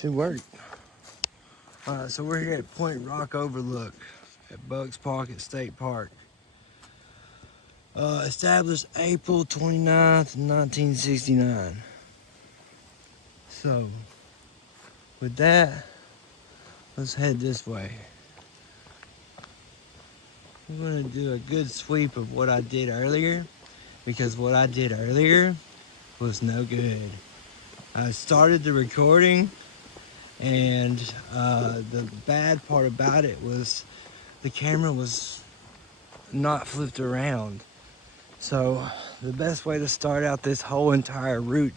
Should work. Alright, so we're here at Point Rock Overlook at Bucks Pocket State Park. Established April 29th, 1969. So, with that, let's head this way. I'm gonna do a good sweep of what I did earlier, because what I did earlier was no good. I started the recording, and the bad part about it was the camera was not flipped around. So the best way to start out this whole entire route,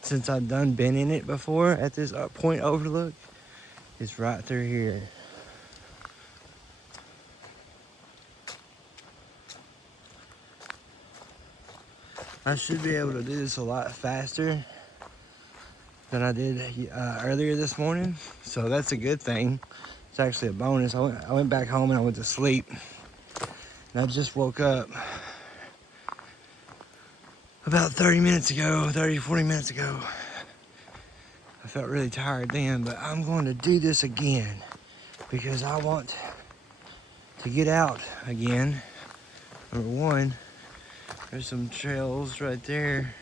since I've been in it before at this Point Overlook, is right through here. I should be able to do this a lot faster than I did earlier this morning, so that's a good thing. It's actually a bonus. I went back home and I went to sleep, and I just woke up about 30 minutes ago, 40 minutes ago. I felt really tired then, but I'm going to do this again because I want to get out again. Number one, there's some trails right there.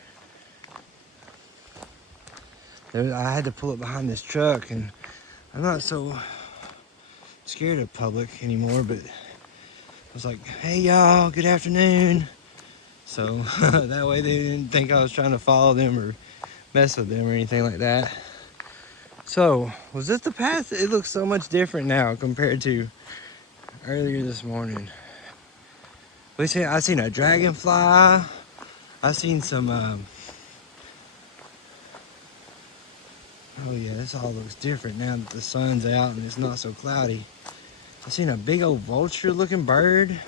I had to pull up behind this truck, and I'm not so scared of public anymore, but I was like, hey y'all, good afternoon. So that way they didn't think I was trying to follow them or mess with them or anything like that. So, was this the path? It looks so much different now compared to earlier this morning. I seen a dragonfly. I seen some, oh yeah, this all looks different now that the sun's out and it's not so cloudy. I seen a big old vulture looking bird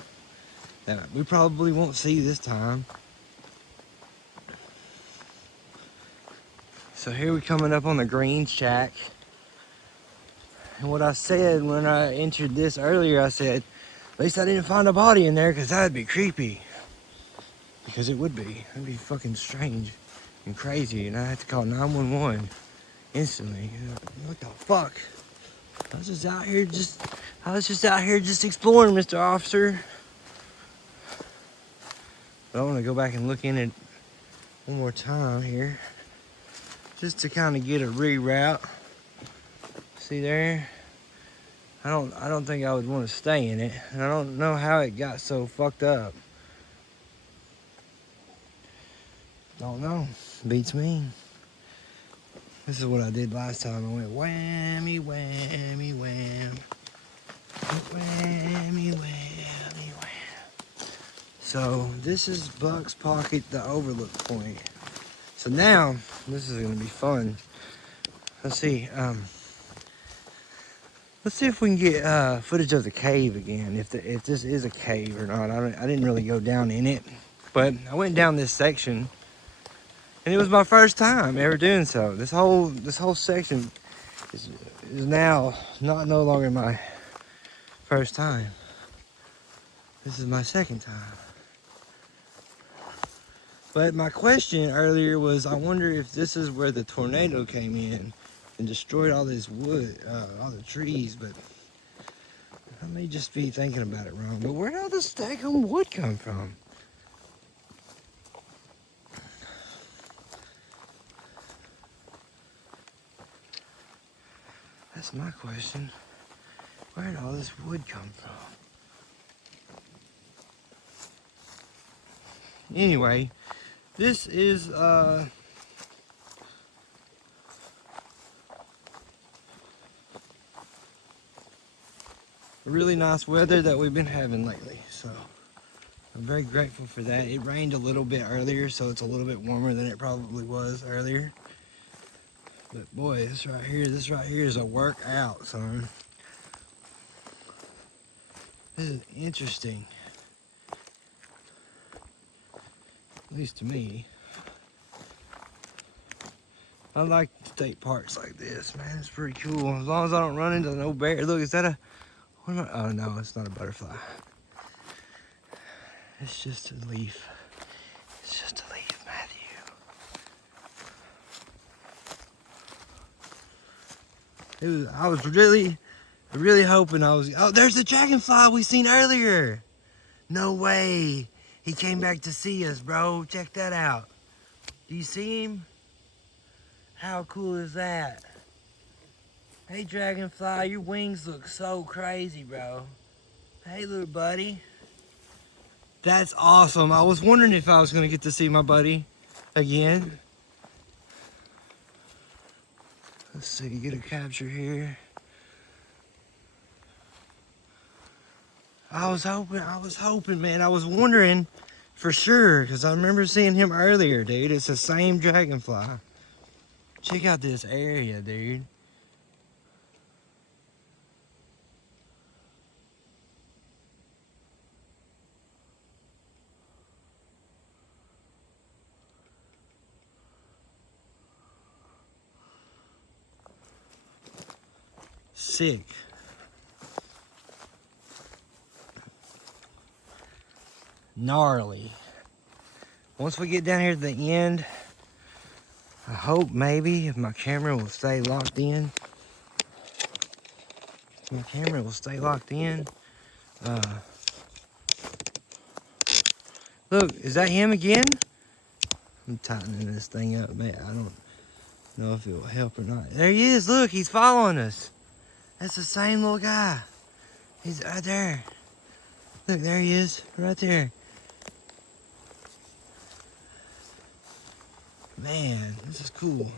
that we probably won't see this time. So here we coming up on the green shack. And what I said when I entered this earlier, I said, at least I didn't find a body in there, because that'd be creepy. Because it would be. It'd be fucking strange and crazy, and I had to call 911 instantly. What the fuck? I was just out here just exploring, Mr. Officer. But I want to go back and look in it one more time here, just to kind of get a reroute. See there? I don't think I would want to stay in it. And I don't know how it got so fucked up. Don't know. Beats me. This is what I did last time. I went whammy, whammy, wham. Whammy, whammy, wham. So this is Bucks Pocket, the overlook point. So now, this is gonna be fun. Let's see. Let's see if we can get footage of the cave again, if this is a cave or not. I didn't really go down in it, but I went down this section, and it was my first time ever doing so. This whole section is now no longer my first time. This is my second time. But my question earlier was, I wonder if this is where the tornado came in and destroyed all this wood, all the trees, but I may just be thinking about it wrong. But where did all this stagnant wood come from? That's my question. Where did all this wood come from? Anyway, this is really nice weather that we've been having lately, so I'm very grateful for that. It rained a little bit earlier, so it's a little bit warmer than it probably was earlier. But boy, this right here is a workout, son. This is interesting, at least to me. I like state parks like this, man. It's pretty cool. As long as I don't run into no bear. Look, is that a... What am I, oh no, it's not a butterfly. It's just a leaf. It's just a leaf, Matthew. I was really hoping I was. Oh, there's the dragonfly we seen earlier. No way. He came back to see us, bro. Check that out. Do you see him? How cool is that? Hey, dragonfly, your wings look so crazy, bro. Hey, little buddy. That's awesome. I was wondering if I was going to get to see my buddy again. Let's see, get a capture here. I was hoping, man. I was wondering for sure because I remember seeing him earlier, dude. It's the same dragonfly. Check out this area, dude. Sick. Gnarly. Once we get down here to the end, I hope maybe if my camera will stay locked in. My camera will stay locked in. Look, is that him again? I'm tightening this thing up, man. I don't know if it will help or not. There he is. Look, he's following us. That's the same little guy. He's right there. Look, there he is, right there. Man, this is cool.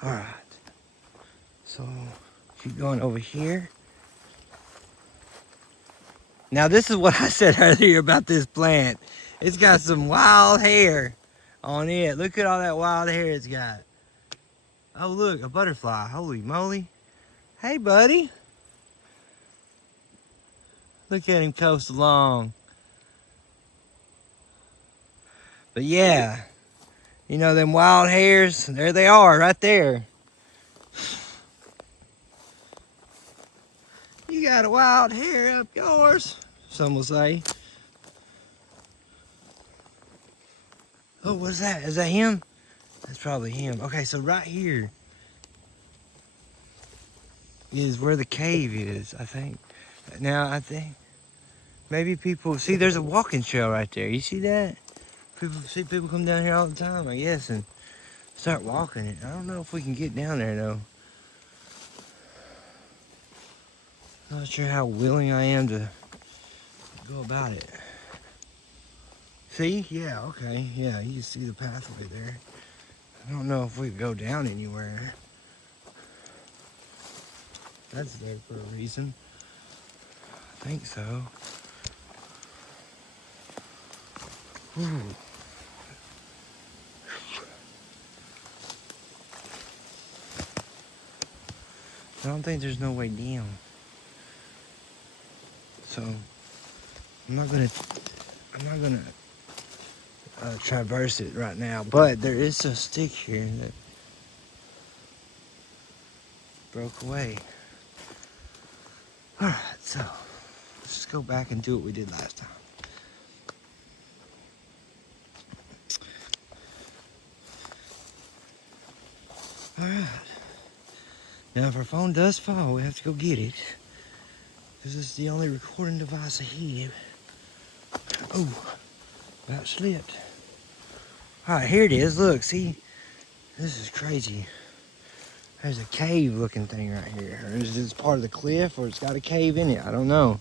All right. So, keep going over here. Now, this is what I said earlier about this plant. It's got some wild hair on it. Look at all that wild hair it's got. Oh, look, a butterfly. Holy moly. Hey, buddy. Look at him coast along. But yeah, you know, them wild hairs, there they are, right there. You got a wild hair up yours, some will say. Oh, what's that? Is that him? That's probably him. Okay, so right here is where the cave is, I think. Now, I think maybe people, see, there's a walking trail right there. You see that? People come down here all the time, I guess, and start walking it. I don't know if we can get down there, though. Not sure how willing I am to go about it. See? Yeah, okay. Yeah, you can see the pathway there. I don't know if we could go down anywhere. That's there for a reason. I think so. Ooh. I don't think there's no way down. So I'm not gonna traverse it right now, but there is a stick here that broke away. All right, so let's just go back and do what we did last time. All right. Now, if our phone does fall, we have to go get it, because it's the only recording device I have. Oh, about slipped. All right, here it is. Look, see, this is crazy. There's a cave-looking thing right here. Or is this part of the cliff, or it's got a cave in it? I don't know.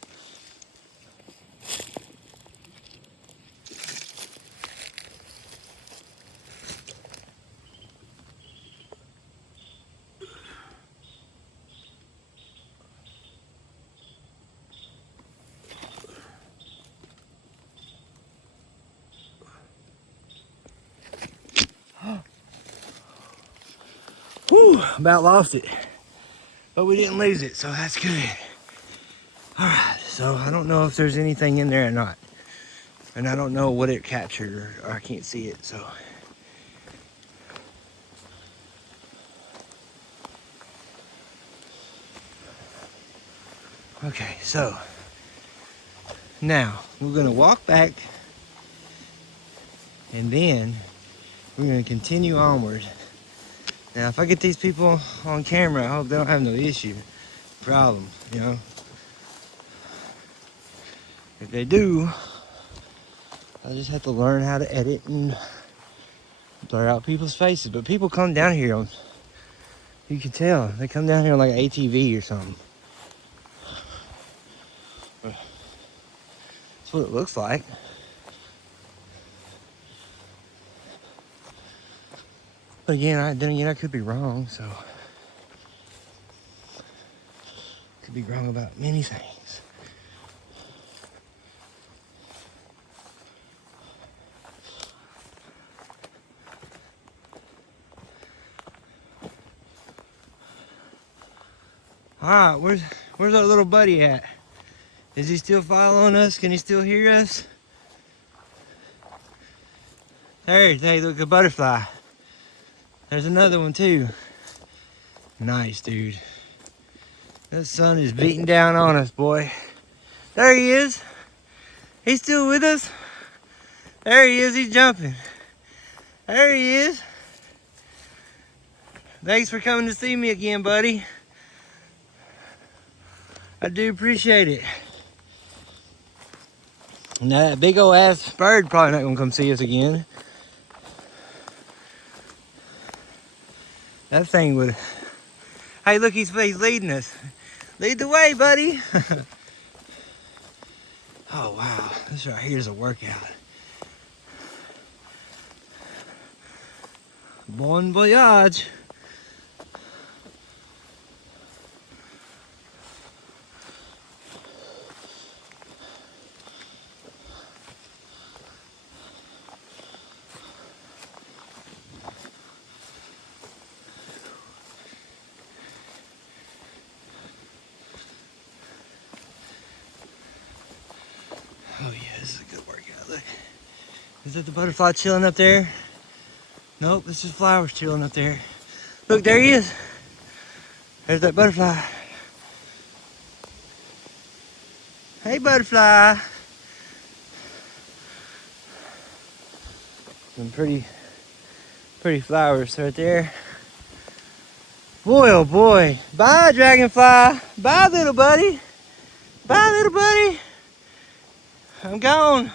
Whew, about lost it. But we didn't lose it, so that's good. Alright, so I don't know if there's anything in there or not. And I don't know what it captured, or I can't see it, so. Okay, so now we're gonna walk back and then we're gonna continue onward. Now, if I get these people on camera, I hope they don't have no problem, you know. If they do, I just have to learn how to edit and blur out people's faces. But people come down here on, you can tell, they come down here on like an ATV or something. That's what it looks like. But again, I could be wrong, so. Could be wrong about many things. Alright, where's our little buddy at? Is he still following us? Can he still hear us? Hey, look, a butterfly. There's another one too. Nice, dude. That sun is beating down on us, boy. There he is. He's still with us. There he is, he's jumping. There he is. Thanks for coming to see me again, buddy. I do appreciate it. Now that big old ass bird probably not gonna come see us again. That thing would. Hey, look, he's leading us. Lead the way, buddy. Oh wow, this right here is a workout. Bon voyage. Oh yeah, this is a good workout. Look, is that the butterfly chilling up there? Nope, it's just flowers chilling up there. Look, there he is. There's that butterfly. Hey, butterfly. Some pretty flowers right there. Boy, oh boy. Bye, dragonfly. Bye, little buddy. Bye, little buddy. I'm gone.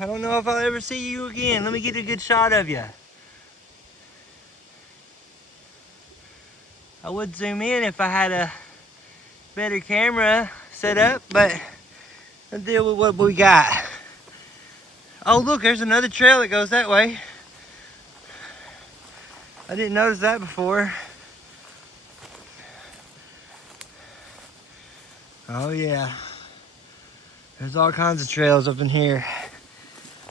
I don't know if I'll ever see you again. Let me get a good shot of you. I would zoom in if I had a better camera set up, but I'll deal with what we got. Oh look, there's another trail that goes that way. I didn't notice that before. Oh yeah. There's all kinds of trails up in here.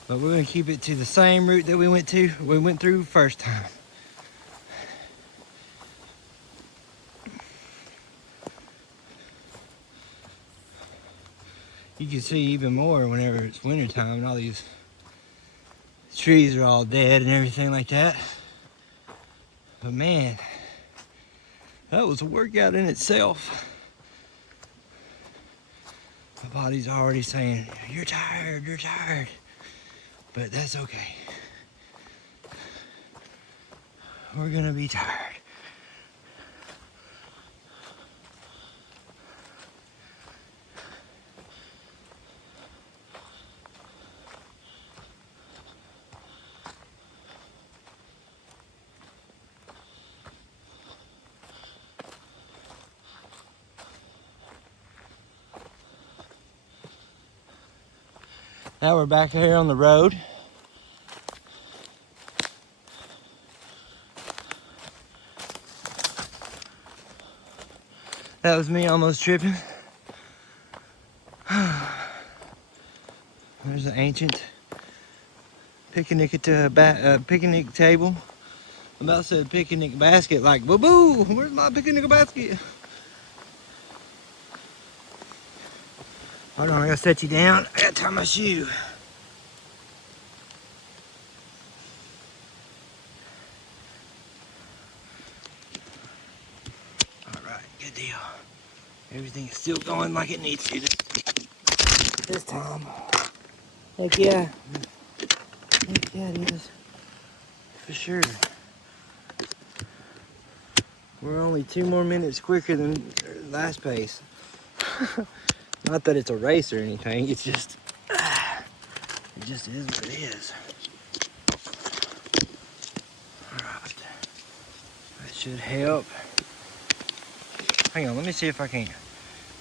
But we're gonna keep it to the same route that we went through first time. You can see even more whenever it's winter time and all these trees are all dead and everything like that. But man, that was a workout in itself. My body's already saying, you're tired, you're tired. But that's okay. We're gonna be tired. Now we're back here on the road. That was me almost tripping. There's an ancient picnic picnic table. I'm about to say picnic basket, like boo boo. Where's my picnic basket? Hold on, I gotta set you down. I gotta tie my shoe. Alright, good deal. Everything is still going like it needs to this time. Heck yeah. Heck yeah, it is. For sure. We're only 2 more minutes quicker than last pace. Not that it's a race or anything, it's just, it just is what it is. Alright, that should help. Hang on, let me see if I can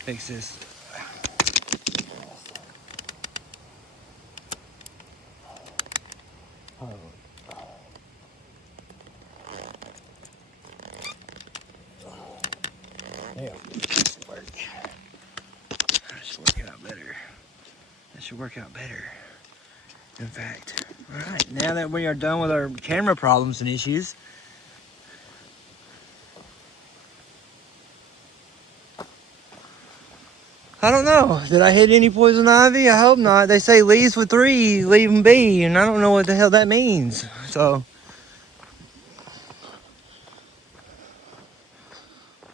fix this. Oh. Yeah, that should work. That should work out better. That should work out better. In fact. Alright, now that we are done with our camera problems and issues, I don't know. Did I hit any poison ivy? I hope not. They say leaves with 3, leave them be, and I don't know what the hell that means. So,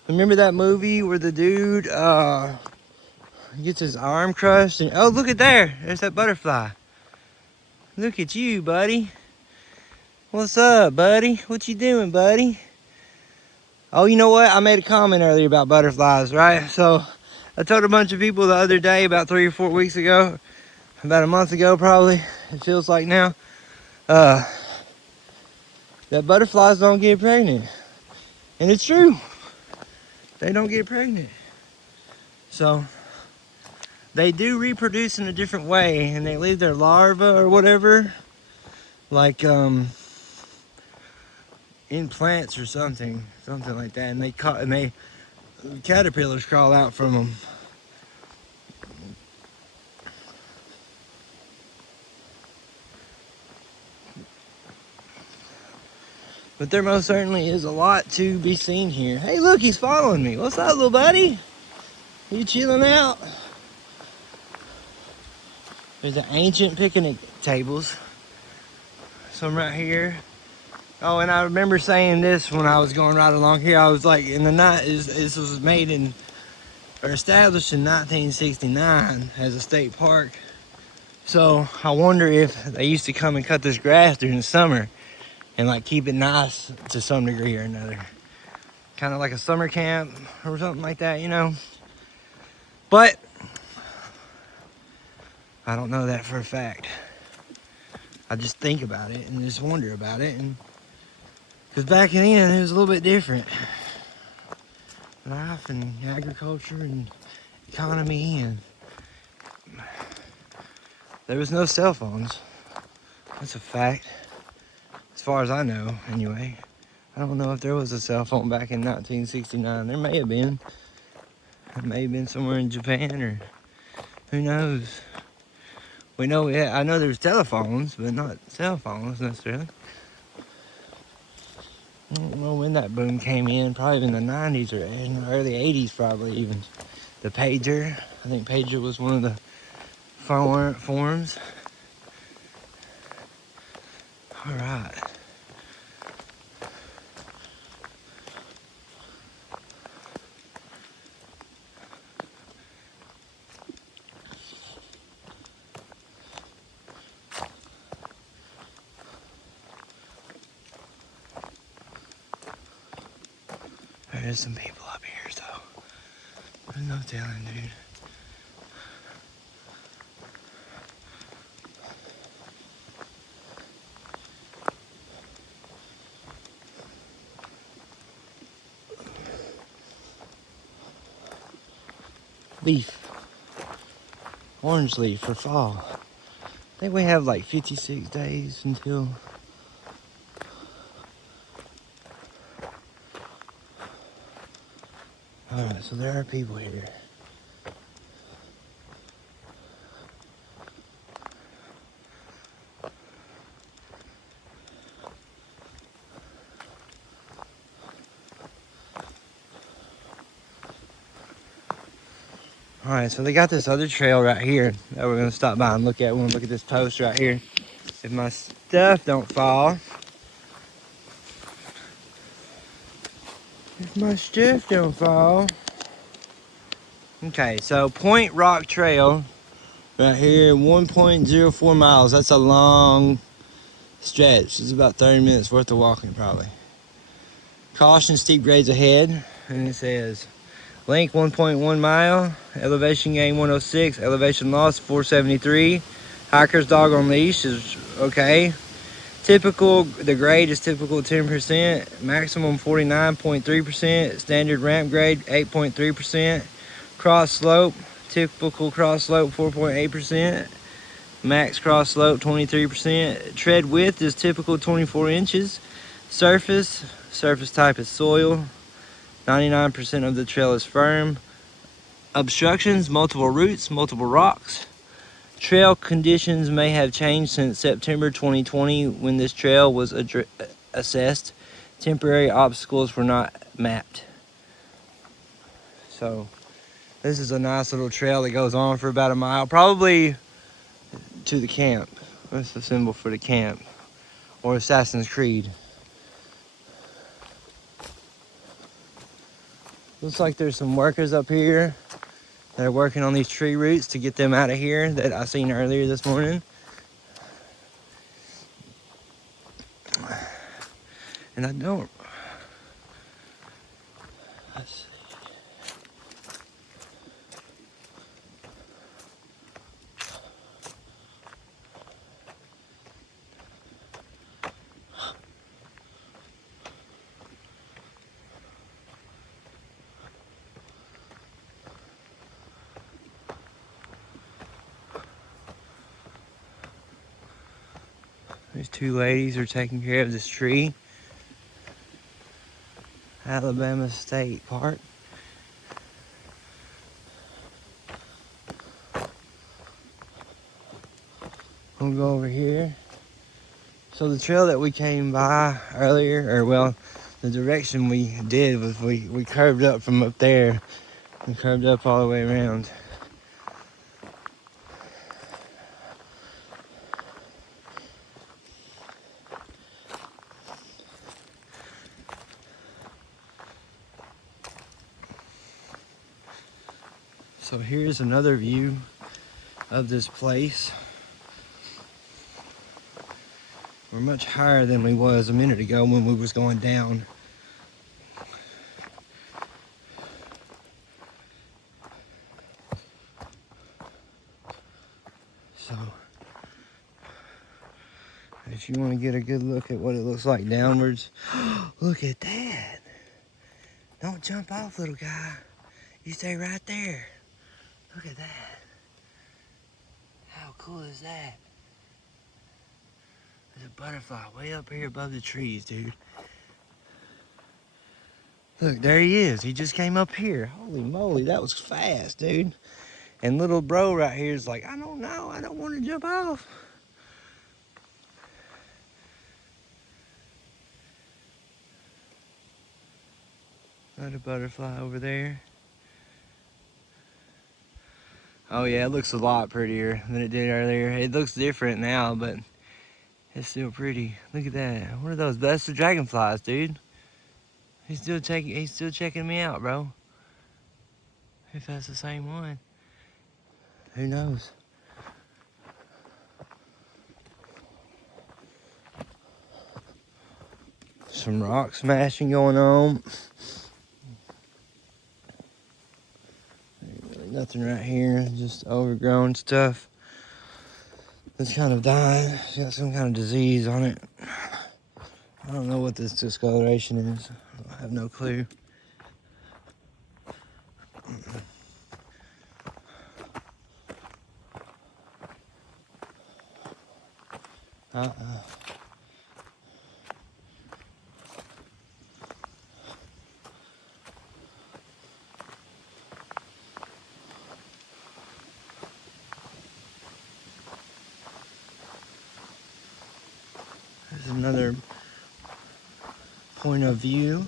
remember that movie where the dude gets his arm crushed? And oh, look at there. There's that butterfly. Look at you, buddy. What's up, buddy? What you doing, buddy? Oh, you know what? I made a comment earlier about butterflies, right? So, I told a bunch of people the other day, about 3 or 4 weeks ago, about a month ago probably, it feels like now, that butterflies don't get pregnant. And it's true. They don't get pregnant. So, they do reproduce in a different way, and they leave their larvae or whatever, like in plants or something like that, and they caterpillars crawl out from them. But there most certainly is a lot to be seen here. Hey, look, he's following me. What's up, little buddy? You chilling out? There's the ancient picnic tables. Some right here. Oh, and I remember saying this when I was going right along here. I was like, in the night, this was made in, or established in 1969 as a state park. So I wonder if they used to come and cut this grass during the summer and like keep it nice to some degree or another. Kind of like a summer camp or something like that, you know. But I don't know that for a fact. I just think about it and just wonder about it, and because back then it was a little bit different. Life and agriculture and economy, and there was no cell phones. That's a fact. As far as I know, anyway. I don't know if there was a cell phone back in 1969. There may have been. It may have been somewhere in Japan, or who knows. We know, I know there's telephones, but not cell phones necessarily. I don't know when that boom came in, probably in the 90s or in the early 80s probably even. The pager, I think pager was one of the forms. All right. There's some people up here, so there's no telling, dude. Leaf. Orange leaf for fall. I think we have like 56 days until alright, so there are people here. All right, so they got this other trail right here that we're gonna stop by and look at. We're gonna look at this post right here. If my stuff don't fall. If my stuff don't fall. Okay, so Point Rock Trail right here, 1.04 miles. That's a long stretch. It's about 30 minutes worth of walking probably. Caution, steep grades ahead. And it says length 1.1 mile, elevation gain 106, elevation loss 473. Hiker's dog on leash is okay. Typical, the grade is typical 10%, maximum 49.3%, standard ramp grade 8.3%, cross slope, typical cross slope 4.8%, max cross slope 23%, tread width is typical 24 inches, surface type is soil, 99% of the trail is firm, obstructions, multiple roots, multiple rocks. Trail conditions may have changed since September 2020 when this trail was assessed. Temporary obstacles were not mapped. So this is a nice little trail that goes on for about a mile, probably to the camp. That's the symbol for the camp, or Assassin's Creed. Looks like there's some workers up here that are working on these tree roots to get them out of here that I seen earlier this morning. And I don't. Let's see. These two ladies are taking care of this tree. Alabama State Park. We'll go over here. So the trail that we came by earlier, or well, the direction we did was we curved up from up there and curved up all the way around. So here's another view of this place. We're much higher than we was a minute ago when we was going down. So if you want to get a good look at what it looks like downwards, look at that. Don't jump off, little guy. You stay right there. Look at that. How cool is that? There's a butterfly way up here above the trees, dude. Look, there he is. He just came up here. Holy moly, that was fast, dude. And little bro right here is like, I don't know. I don't want to jump off. Another butterfly over there. Oh yeah, it looks a lot prettier than it did earlier. It looks different now, but it's still pretty. Look at that. What are those? That's the dragonflies, dude. He's still checking me out, bro. If that's the same one. Who knows? Some rock smashing going on. Ain't really nothing right here, just overgrown stuff. It's kind of dying. It's got some kind of disease on it. I don't know what this discoloration is. I have no clue. There's another point of view.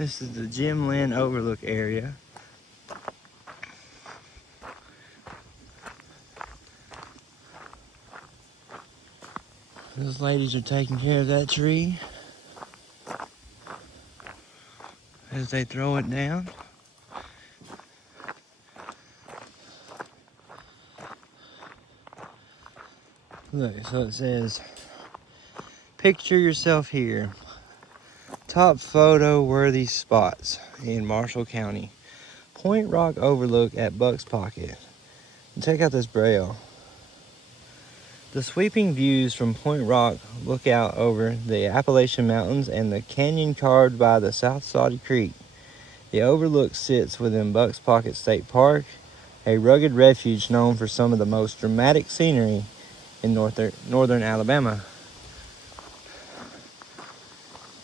This is the Jim Lynn Overlook area. Those ladies are taking care of that tree as they throw it down. Look, so it says, picture yourself here. Top photo worthy spots in Marshall County. Point Rock Overlook at Buck's Pocket. And check out this braille. The sweeping views from Point Rock look out over the Appalachian Mountains and the canyon carved by the South Saudi Creek. The overlook sits within Buck's Pocket State Park, a rugged refuge known for some of the most dramatic scenery in northern Alabama.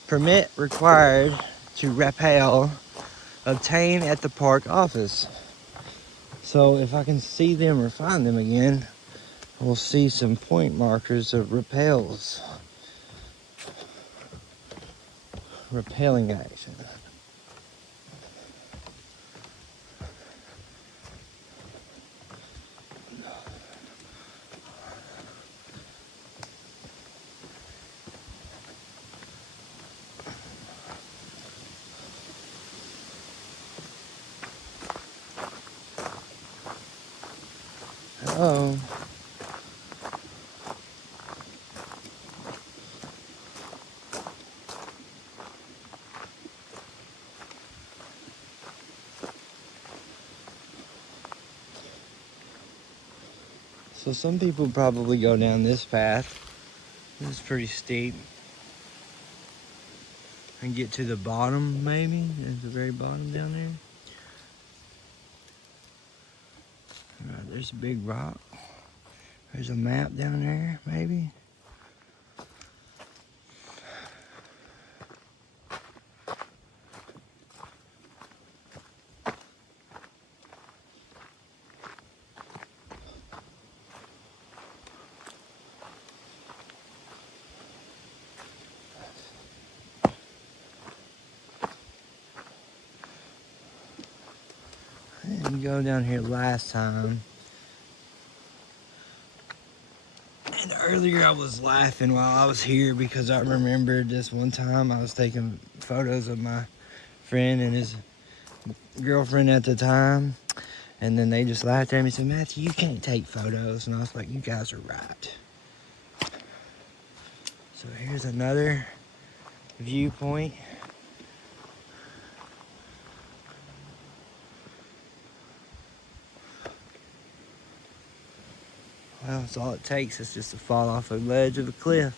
Permit required to rappel obtained at the park office. So if I can see them or find them again, we'll see some point markers of rappels. Rappelling action. Oh. So some people probably go down this path. This is pretty steep. And get to the bottom maybe, at the very bottom down there. Alright, there's a big rock. There's a map down there, maybe. I didn't go down here last time. And earlier I was laughing while I was here because I remembered this one time I was taking photos of my friend and his girlfriend at the time. And then they just laughed at me and said, Matthew, you can't take photos. And I was like, you guys are right. So here's another viewpoint. Well, it's all it takes is just to fall off a ledge of a cliff.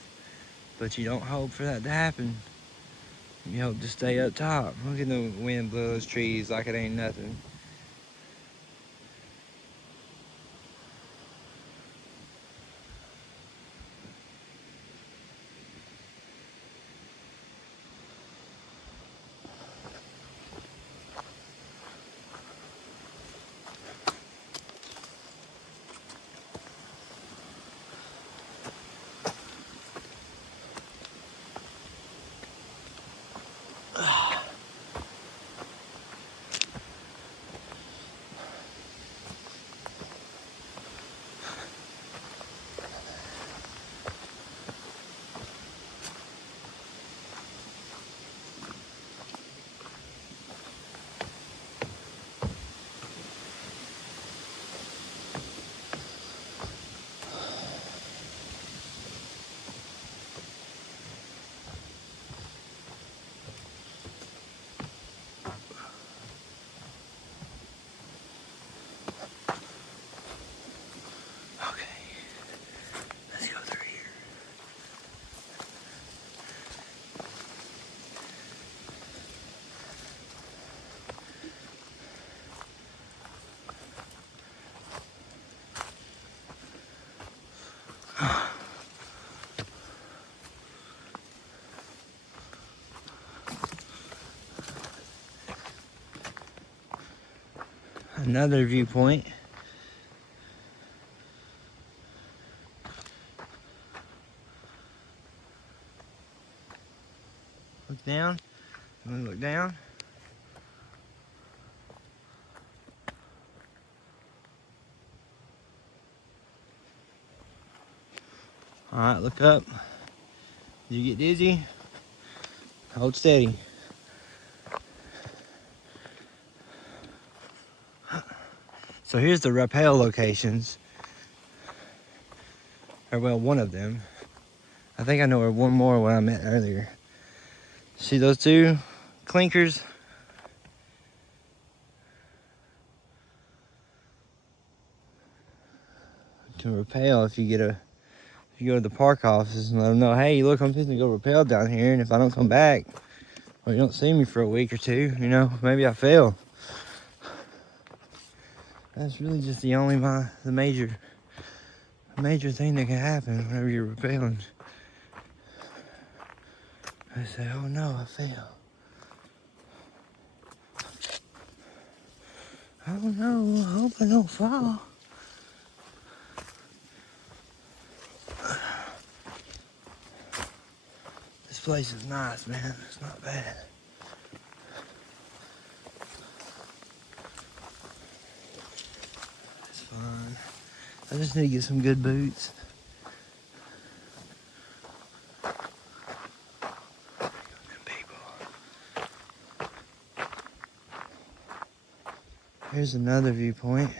But you don't hope for that to happen. You hope to stay up top. Look at the wind blow those trees like it ain't nothing. Another viewpoint. Look down. You want to look down? Alright, look up. Did you get dizzy? Hold steady. So here's the rappel locations. Or well, one of them. I think I know where one more where I met earlier. See those two clinkers? You can rappel if you go to the park office and let them know, hey, look, I'm supposed to go rappel down here, and if I don't come back, or you don't see me for a week or two, you know, maybe I fail. That's really just the only the major thing that can happen whenever you're rappelling. I say, oh no, I fail. Oh no, I hope I don't fall. This place is nice, man. It's not bad. It's fun. I just need to get some good boots. Here's another viewpoint.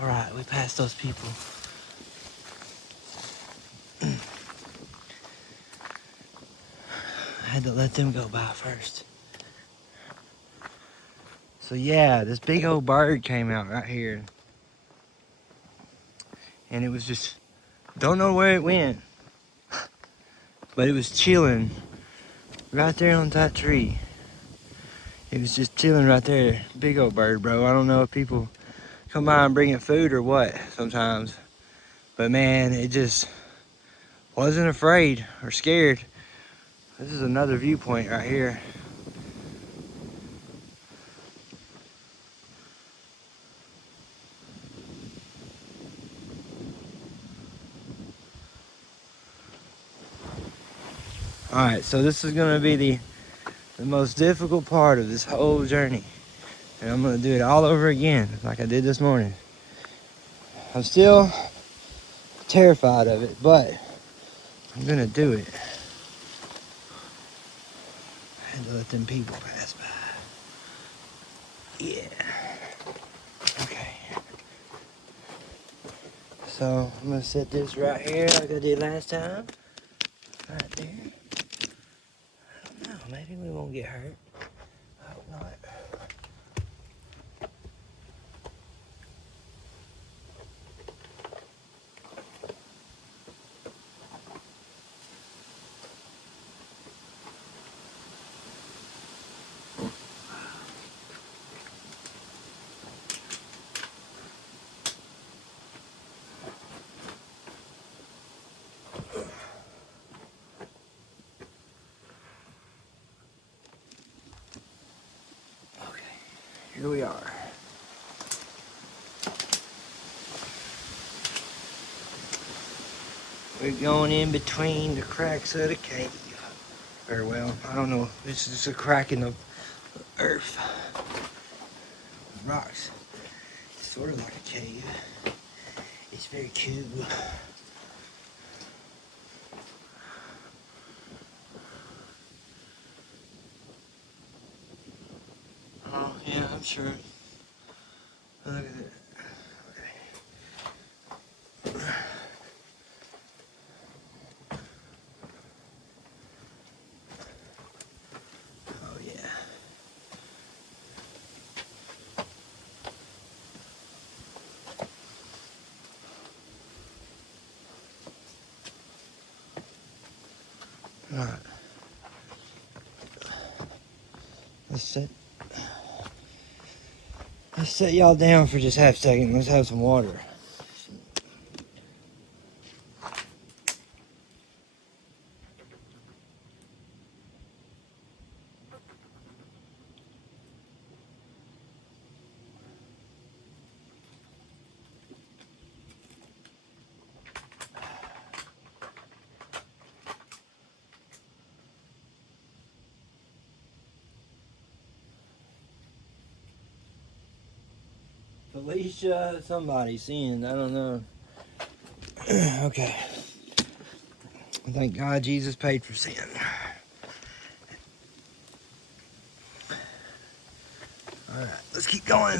All right, we passed those people. I had to let them go by first. So yeah, this big old bird came out right here. And it was just, don't know where it went, but it was chilling right there on that tree. It was just chilling right there. Big old bird, bro. I don't know if people come by and bring it food or what sometimes. But man, it just wasn't afraid or scared. This is another viewpoint right here. Alright, so this is gonna be the most difficult part of this whole journey. And I'm gonna do it all over again, like I did this morning. I'm still terrified of it, but I'm gonna do it. I had to let them people pass by. Yeah. Okay. So I'm gonna set this right here like I did last time. Right there. I don't know, maybe we won't get hurt. I hope not. Here we are. We're going in between the cracks of the cave. Or well, I don't know. This is a crack in the earth. Rocks. It's sort of like a cave. It's very cool. Oh yeah, I'm sure. Look at it. All right. Let's set y'all down for just half a second. Let's have some water. Felicia, somebody seeing, I don't know. Okay. Thank God Jesus paid for sin. Alright, let's keep going.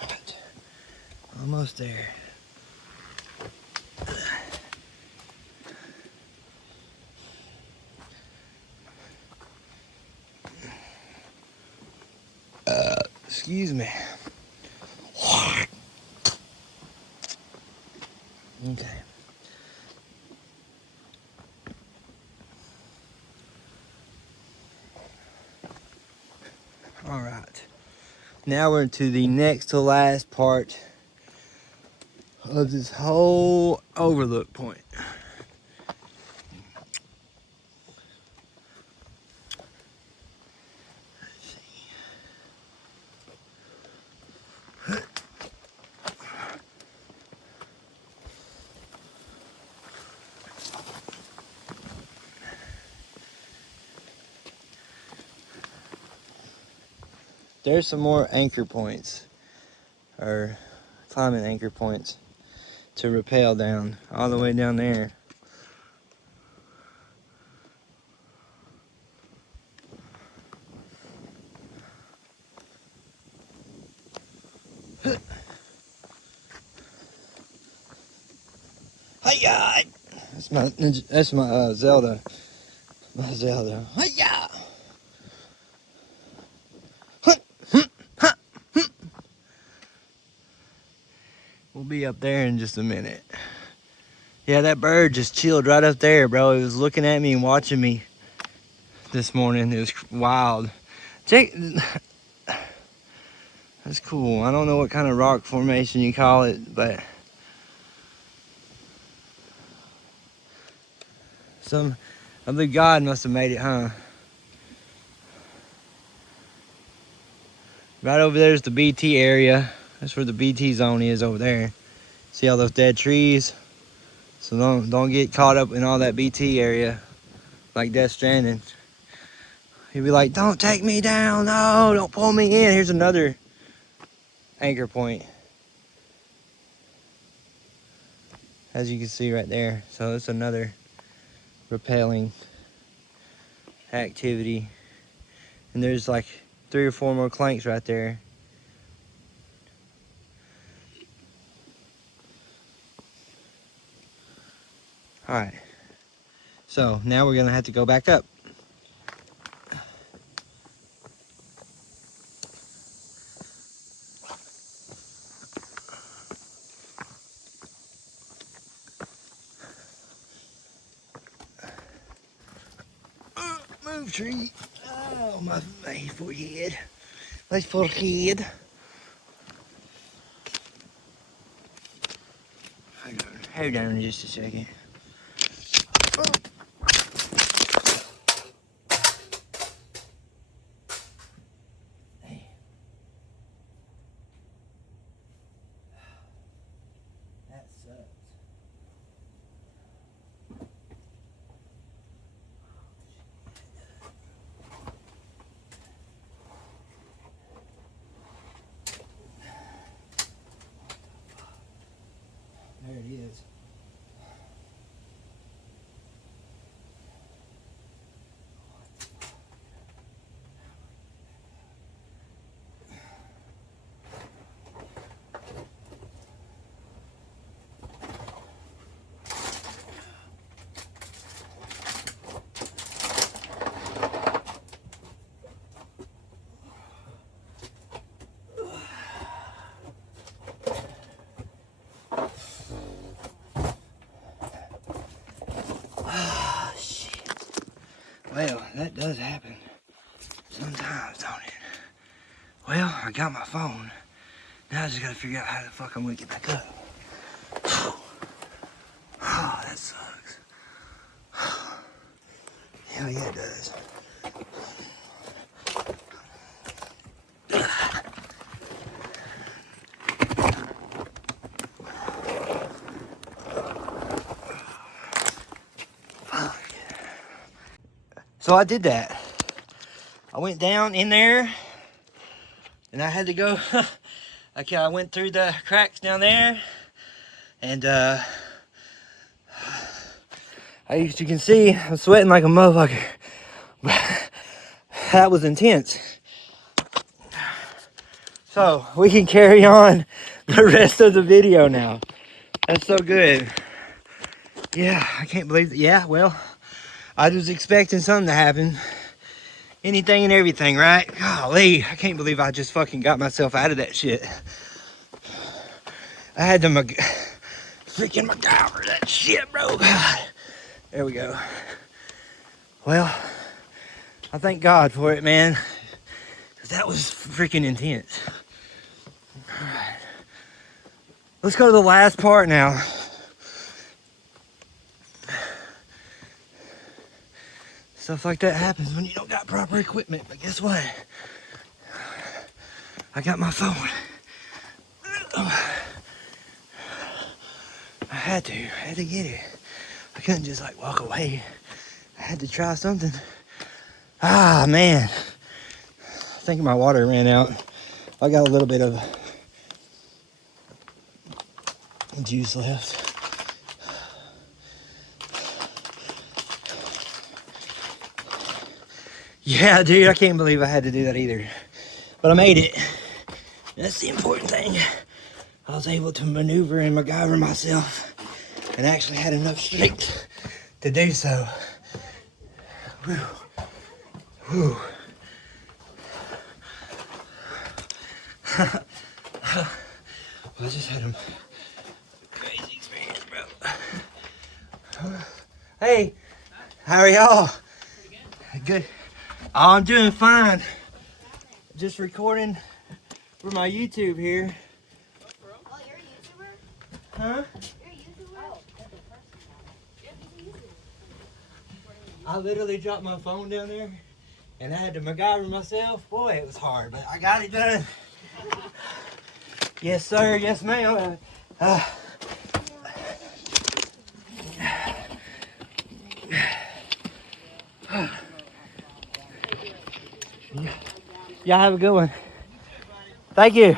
Right. Almost there. Excuse me. Okay. All right. Now we're into the next to last part of this whole overlook point. There's some more anchor points, or climbing anchor points, to rappel down, all the way down there. Hiya! That's my Zelda. My Zelda. Hiya! We'll be up there in just a minute. Yeah, that bird just chilled right up there, bro. It was looking at me and watching me this morning. It was wild. Check. That's cool. I don't know what kind of rock formation you call it, but I believe God must have made it, huh? Right over there's the BT area. That's where the BT zone is over there. See all those dead trees? So don't get caught up in all that BT area like Death Stranding. He'd be like, don't take me down. No, don't pull me in. Here's another anchor point, as you can see right there. So it's another rappelling activity. And there's like 3 or 4 more clanks right there. All right. So now we're gonna have to go back up. Move, tree. Oh, my forehead. My forehead. Hold on just a second. Hey. That sucks. There it is. That does happen sometimes, don't it? Well, I got my phone. Now I just gotta figure out how the fuck I'm gonna get back up. Oh, that sucks. Hell yeah, it does. So I did that. I went down in there and I had to go. Okay, I went through the cracks down there and as you can see, I'm sweating like a motherfucker. That was intense. So we can carry on the rest of the video now. That's so good. Yeah, I can't believe it. Yeah, well, I was expecting something to happen. Anything and everything, right? Golly, I can't believe I just fucking got myself out of that shit. I had to freaking MacGyver that shit, bro. God. There we go. Well, I thank God for it, man. Cause that was freaking intense. All right. Let's go to the last part now. Stuff like that happens when you don't got proper equipment, but guess what? I got my phone. I had to get it. I couldn't just like walk away. I had to try something. Ah, man. I think my water ran out. I got a little bit of juice left. Yeah, dude, I can't believe I had to do that either. But I made it. That's the important thing. I was able to maneuver and MacGyver myself and actually had enough strength to do so. Whew. Whew. Well, I just had a crazy experience, bro. Hey, how are y'all? Good. Oh, I'm doing fine. Just recording for my YouTube here. Oh, you're a YouTuber? Huh? You're a YouTuber? Oh, I literally dropped my phone down there and I had to MacGyver myself. Boy, it was hard, but I got it done. Yes, sir. Yes, ma'am. Y'all have a good one. Thank you.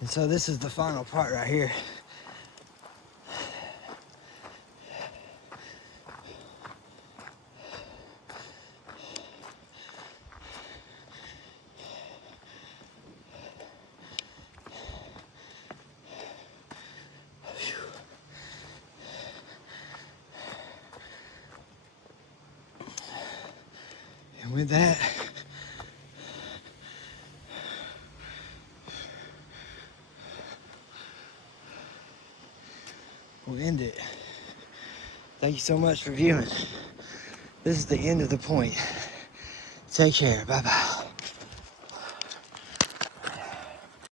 And so this is the final part right here. And with that, we'll end it. Thank you so much for viewing. This is the end of the point. Take care. Bye-bye.